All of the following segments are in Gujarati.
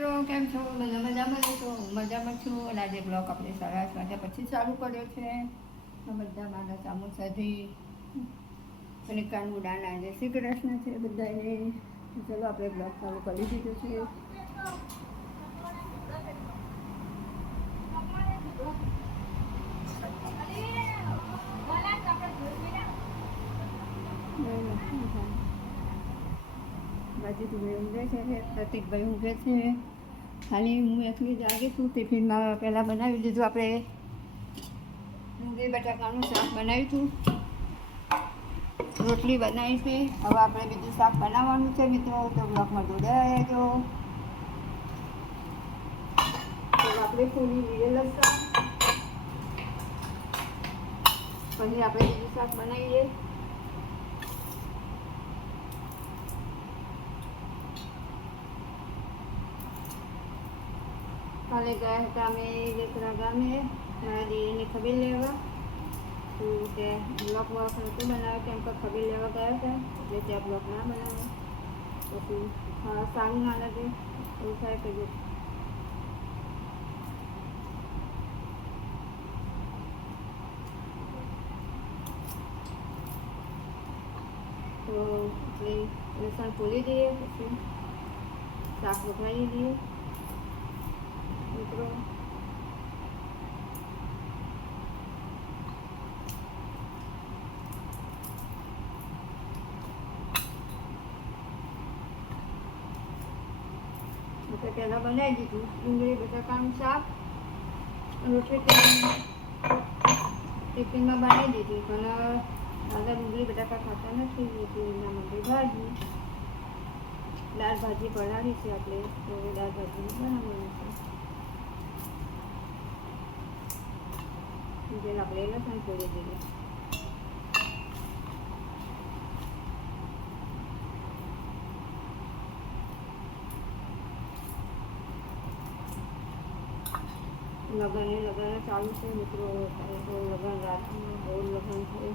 મિત્રો કેમ છો બધા મજામાં છો હું મજામાં છું અને આજે બ્લોક આપણે સાડા આઠ પછી ચાલુ કર્યો છે બધા મારા સામોસાથી અને કાનગુડાના જે શ્રી કૃષ્ણ છે બધાએ ચલો આપણે બ્લોક ચાલુ કરી દીધો છે અજીતભાઈ ઊંઘે છે પ્રતિકભાઈ ઊંઘે છે ખાલી હું એકલી જાગી છું ટિફિનમાં પહેલાં બનાવી દીધું આપણે ડુંગળી બટાકાનું શાક બનાવ્યું છું રોટલી બનાવી છે હવે આપણે બીજું શાક બનાવવાનું છે મિત્રો તો બ્લોકમાં જોડાયા રહેજો આપણે ફૂલી લસણ પછી આપણે બીજું શાક બનાવીએ Mole gaya kami di keragame, mari ini kabil lewa. तो क्या ब्लॉक वर्क तो बनाया कि हमको कभी लेवा गया था जैसे आप ब्लॉक ना बनाए तो फिर सांग आना दे तो क्या करिए तो अपने लहसुन पूरी दिए फिर साग दिए મિત્રો બટા પહેલાં બનાવી દીધું ડુંગળી બટાકાનું શાક રોટલી ટિફિનમાં બનાવી દીધી પણ દાદા ડુંગળી બટાકા ખાતા નથી એટલે એના માટે ભાજી દાળ ભાજી બનાવી છે આપણે તો દાળ ભાજી બનાવવાની છે मुझे लगन है लगन चालू से मित्रों तो लगन रात में बहुत लगन है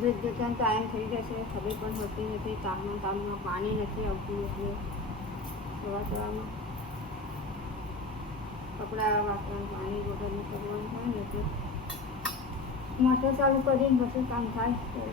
દૂધ જતાં ટાઈમ થઈ જશે ખબર પણ હોતી નથી તાપમાં તાપમાં પાણી નથી આવતું थोड़ा थोड़ा થોડામાં કપડાં વાપરવાનું પાણી વગરનું કરવાનું હોય ને તો મોટર ચાલુ કરીને પછી કામ થાય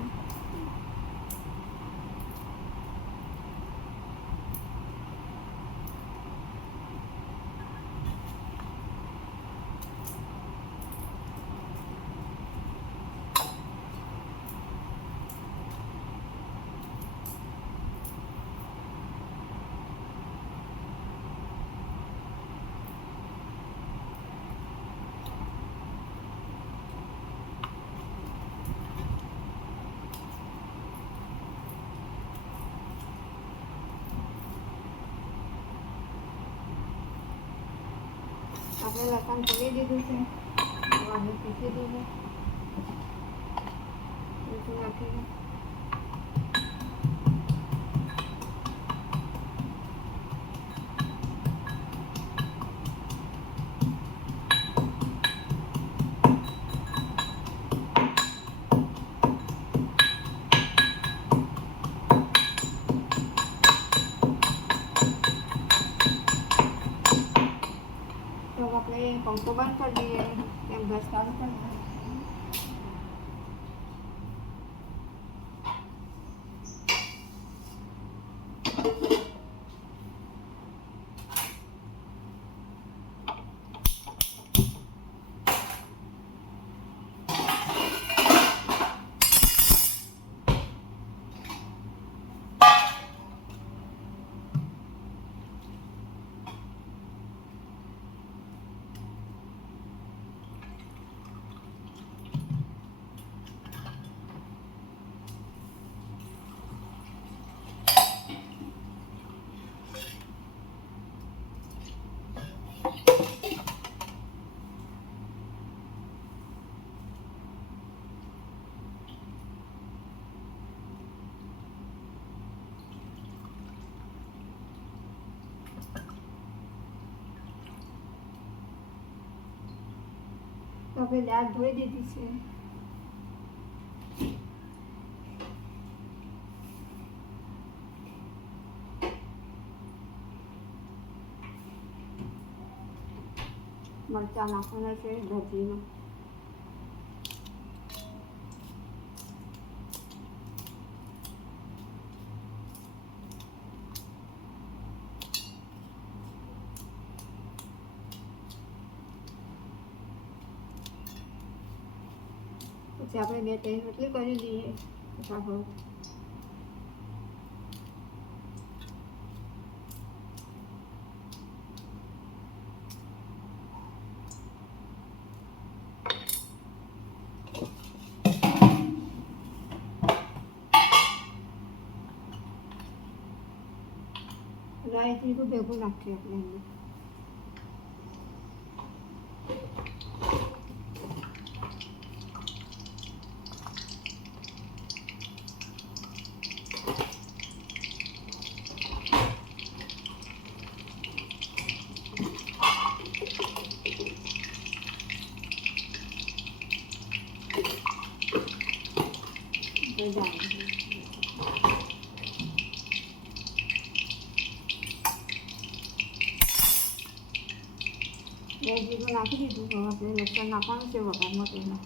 પહેલાં કામ કરી દીધું છે વાગે પીસી દીધું નાખી Kung tuman ka di, yung gas namin ढाक धुए दे दीछे मरचा नाखना चाहिए भजी में પછી આપણે બે ત્રણ રોટલી કરી દઈએ ફટાફટ રાઈસ ભેગું નાખીએ આપણે નાખી દીધું હવે આપણે લસણ નાખવાનું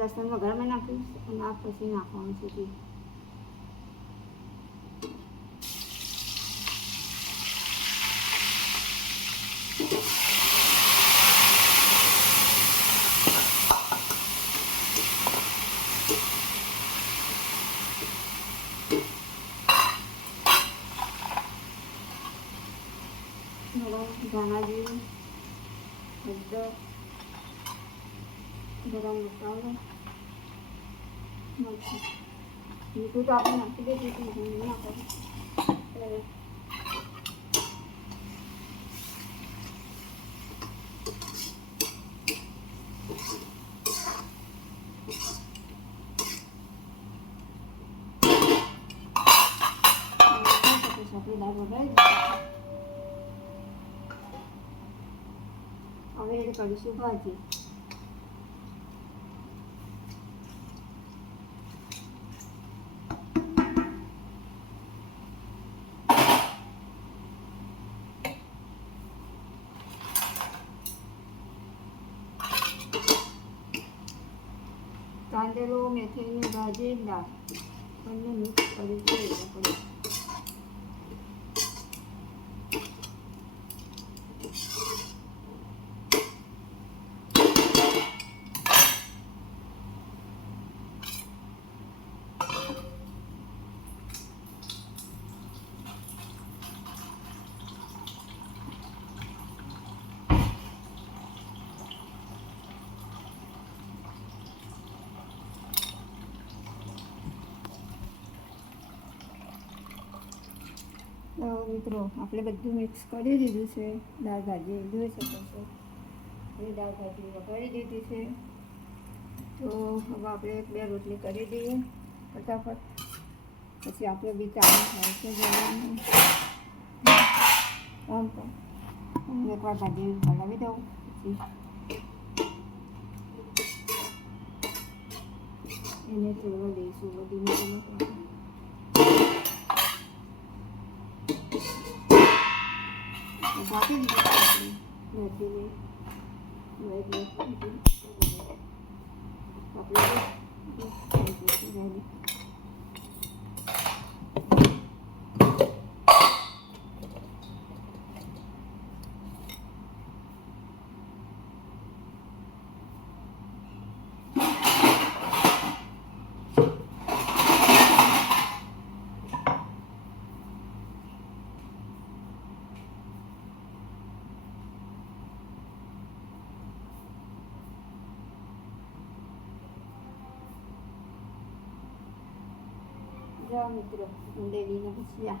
લસણ વઘારમાં નાખીશ અને આ પછી નાખવાનું છે ઘી ધાણા જીરું અદરક ગરમ મસાલો 누구도 아버지 안 끓여주지 못냐 그래. 아, 왜 이렇게 빨리 씹어야지? 真的，反正你考虑考虑。મિત્રો આપણે બધું મિક્સ કરી દીધું છે દાળ ભાજી જોઈ શકો છો એ દાળ ભાજી વઘારી દીધી છે તો હવે આપણે બે રોટલી કરી દઈએ ફટાફટ પછી આપણે બી ચાલુ થાય છે જવાનું આમ એકવાર ભાજી હલાવી દઉં પછી એને ચોળવા દઈશું બધું coffee, we have coffee. Nothing. My glass. Coffee. Coffee. Coffee. જાઓ મિત્રો ઊંડેલીને ભજીયા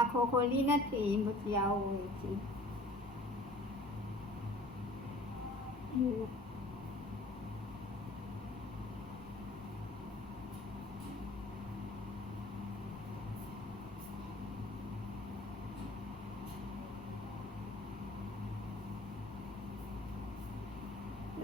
આંખો ખોલી નથી ભજીયાઓ હોય છે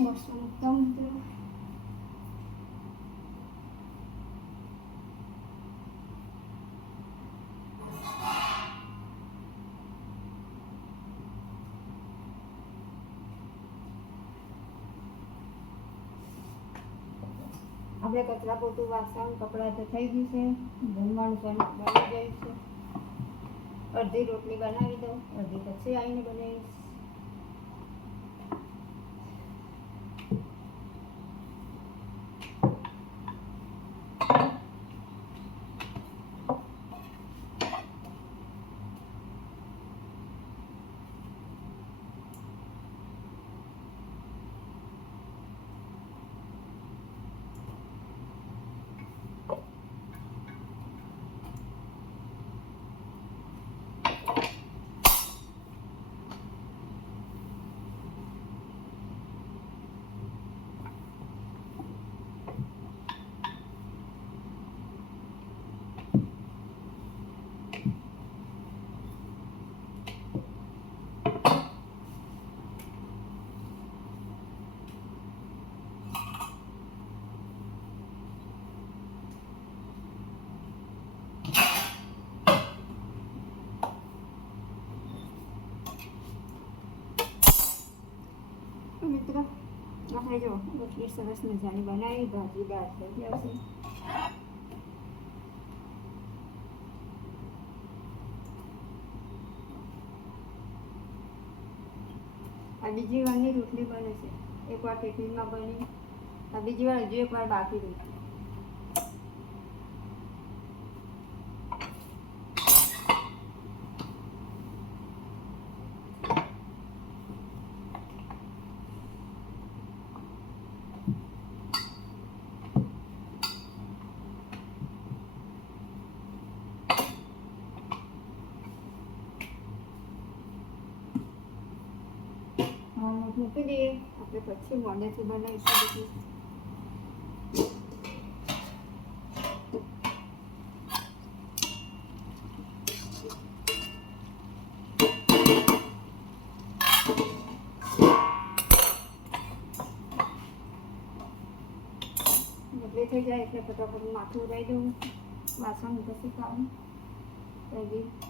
મસલુતાઉંતે હવે કચરાપોતું વાસણ કપડાં થઈ જશે ભૂમાનનું સામગ્રી બની જાય છે અડધી રોટલી બનાવી દો અડધી પછી આઈને બનાવી જો એટલી સરસ મજાની બનાવી ભાજી દાળ થઈ જશે આ બીજી વારની રોટલી બને છે એકવાર ટિફિનમાં બની આ બીજી વાર હજુ એકવાર બાકી રોટલી 목소리에 앞에 거친 원에 두 번에 있어주세요. về thời gian thì phải có một mặt thu đây luôn và xong mình có sẽ có đây đi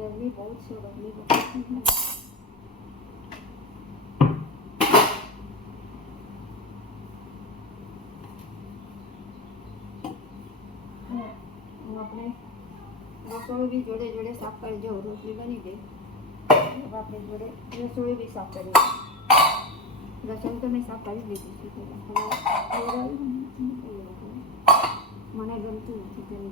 गर्मी बहुत सी गर्मी हो जाती है जोड़े जोड़े साफ कर जो रोटी बनी गई अब आपने जोड़े रसोई भी साफ करी रसोई तो मैं साफ कर ही थी मना गलती होती थी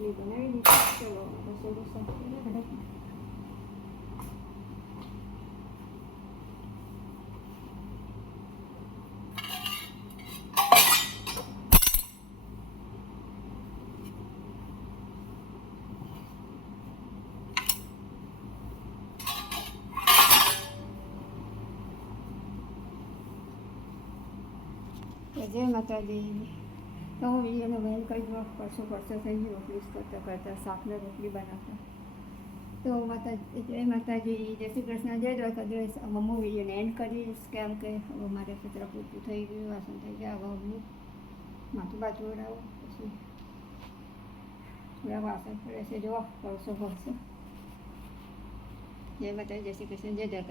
隣に立っても私にさじゃあまたです。तो हम ये मोबाइल का जो परसों परसों से ही यूज करता करता साथ में रोटी बनाता तो माता जय माता जी जय श्री कृष्ण जय द्वारका जय मम्मू भी एंड करी इसके हम के वो हमारे खतरे पूरी थी गई वासन थी गया वो हम माथु बाजू वड़ाओ थोड़ा वासन ऐसे जो परसों परसों जय माता जय श्री कृष्ण जय द्वारका